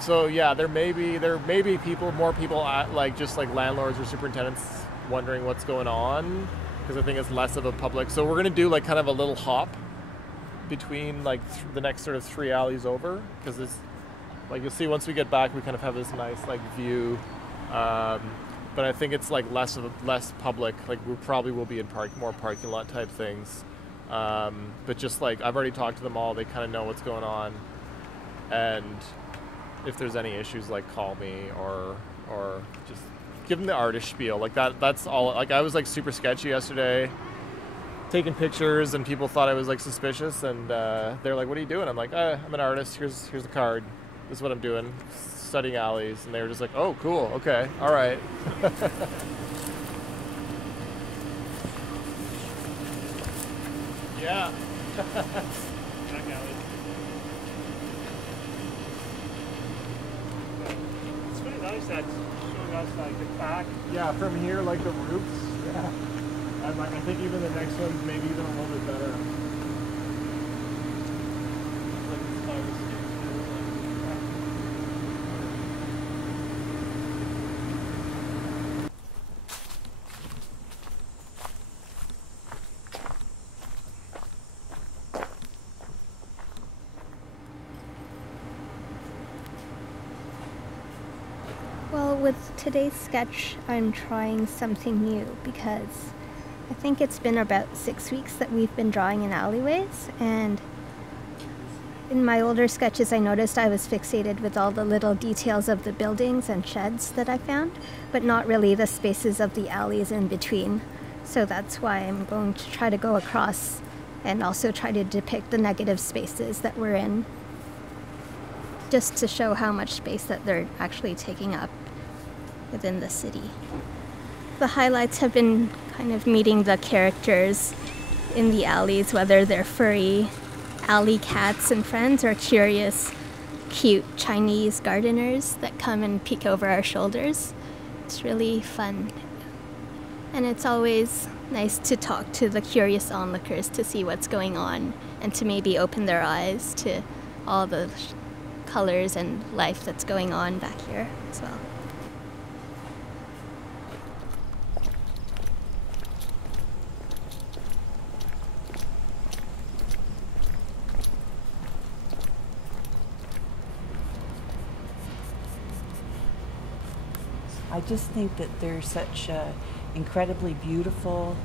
So yeah, there may be more people at, like just like landlords or superintendents wondering what's going on, because I think it's less of a public. So we're gonna do like kind of a little hop between like the next sort of three alleys over, because it's like you'll see once we get back, we kind of have this nice like view. But I think it's like less public. Like we probably will be in more parking lot type things. But just like I've already talked to them all, they kind of know what's going on, and if there's any issues, like call me or just give them the artist spiel. Like that's all. Like I was like super sketchy yesterday, taking pictures, and people thought I was like suspicious, and they're like, "What are you doing?" I'm like, "I'm an artist. Here's the card. This is what I'm doing, studying alleys." And they were just like, "Oh, cool. Okay, all right." Yeah. It's really nice that showing us like the back. Yeah, from here, like the roofs. Yeah. And like I think even the next one's maybe even a little bit better. Well, with today's sketch, I'm trying something new because I think it's been about 6 weeks that we've been drawing in alleyways, and in my older sketches I noticed I was fixated with all the little details of the buildings and sheds that I found, but not really the spaces of the alleys in between. So that's why I'm going to try to go across and also try to depict the negative spaces that we're in, just to show how much space that they're actually taking up within the city. The highlights have been kind of meeting the characters in the alleys, whether they're furry alley cats and friends or curious, cute Chinese gardeners that come and peek over our shoulders. It's really fun. And it's always nice to talk to the curious onlookers to see what's going on and to maybe open their eyes to all the colors and life that's going on back here as well. I just think that they're such incredibly beautiful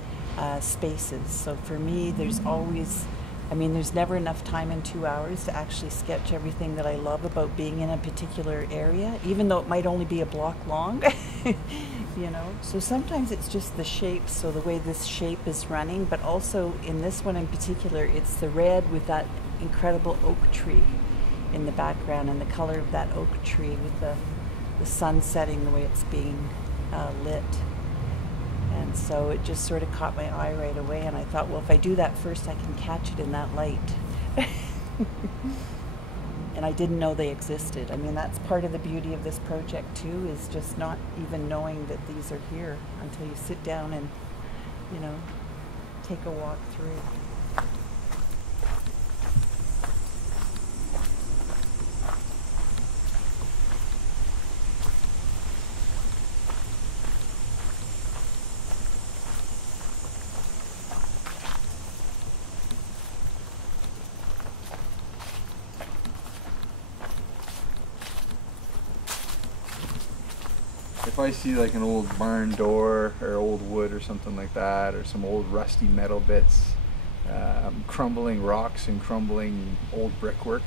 spaces. So for me, there's always, there's never enough time in 2 hours to actually sketch everything that I love about being in a particular area, even though it might only be a block long, you know. So sometimes it's just the shapes, so the way this shape is running, but also in this one in particular, it's the red with that incredible oak tree in the background, and the color of that oak tree with the sun setting, the way it's being lit. And so it just sort of caught my eye right away, and I thought, well, if I do that first, I can catch it in that light. And I didn't know they existed. I mean, that's part of the beauty of this project too, is just not even knowing that these are here until you sit down and, you know, take a walk through. If I see like an old barn door or old wood or something like that, or some old rusty metal bits, crumbling rocks and crumbling old brickwork,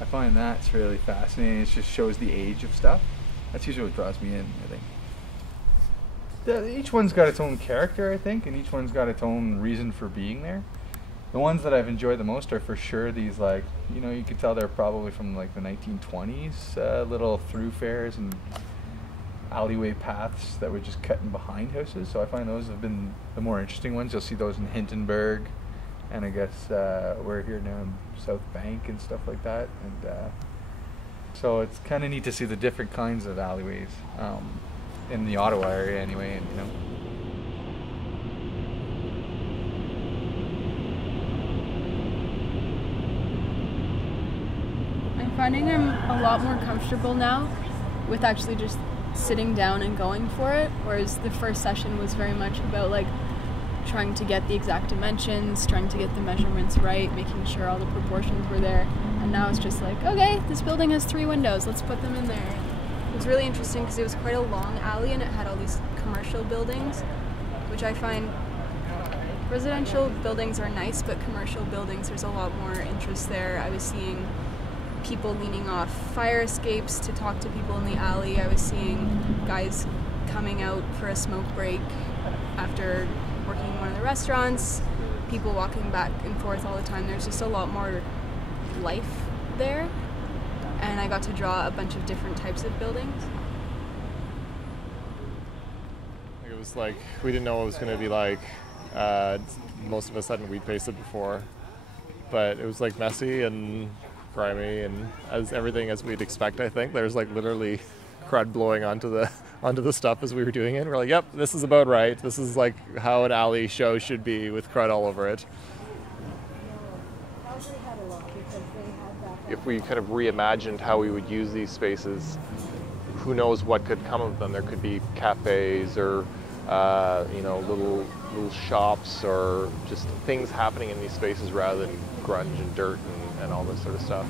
I find that's really fascinating. It just shows the age of stuff. That's usually what draws me in, I think. Each one's got its own character, I think, and each one's got its own reason for being there. The ones that I've enjoyed the most are for sure these, like, you know, you could tell they're probably from like the 1920s, little thoroughfares and alleyway paths that were just cut in behind houses. So I find those have been the more interesting ones. You'll see those in Hintonburg, and I guess we're here now in South Bank and stuff like that. And so it's kind of neat to see the different kinds of alleyways in the Ottawa area anyway, and you know. I'm finding I'm a lot more comfortable now with actually just sitting down and going for it, whereas the first session was very much about like trying to get the exact dimensions, trying to get the measurements right, making sure all the proportions were there. And now it's just like, okay, this building has 3 windows, let's put them in there. It was really interesting because it was quite a long alley and it had all these commercial buildings, which I find residential buildings are nice, but commercial buildings, there's a lot more interest there. I was seeing people leaning off fire escapes to talk to people in the alley. I was seeing guys coming out for a smoke break after working in one of the restaurants, people walking back and forth all the time. There's just a lot more life there, and I got to draw a bunch of different types of buildings. It was like, we didn't know what it was going to be like. Most of us hadn't weed faced it before, but it was like messy and grimy and everything as we'd expect. I think there's like literally crud blowing onto the stuff as we were doing it. We're like, yep, this is about right. This is like how an alley show should be, with crud all over it. If we kind of reimagined how we would use these spaces, who knows what could come of them. There could be cafes or little shops or just things happening in these spaces rather than grunge and dirt and all this sort of stuff.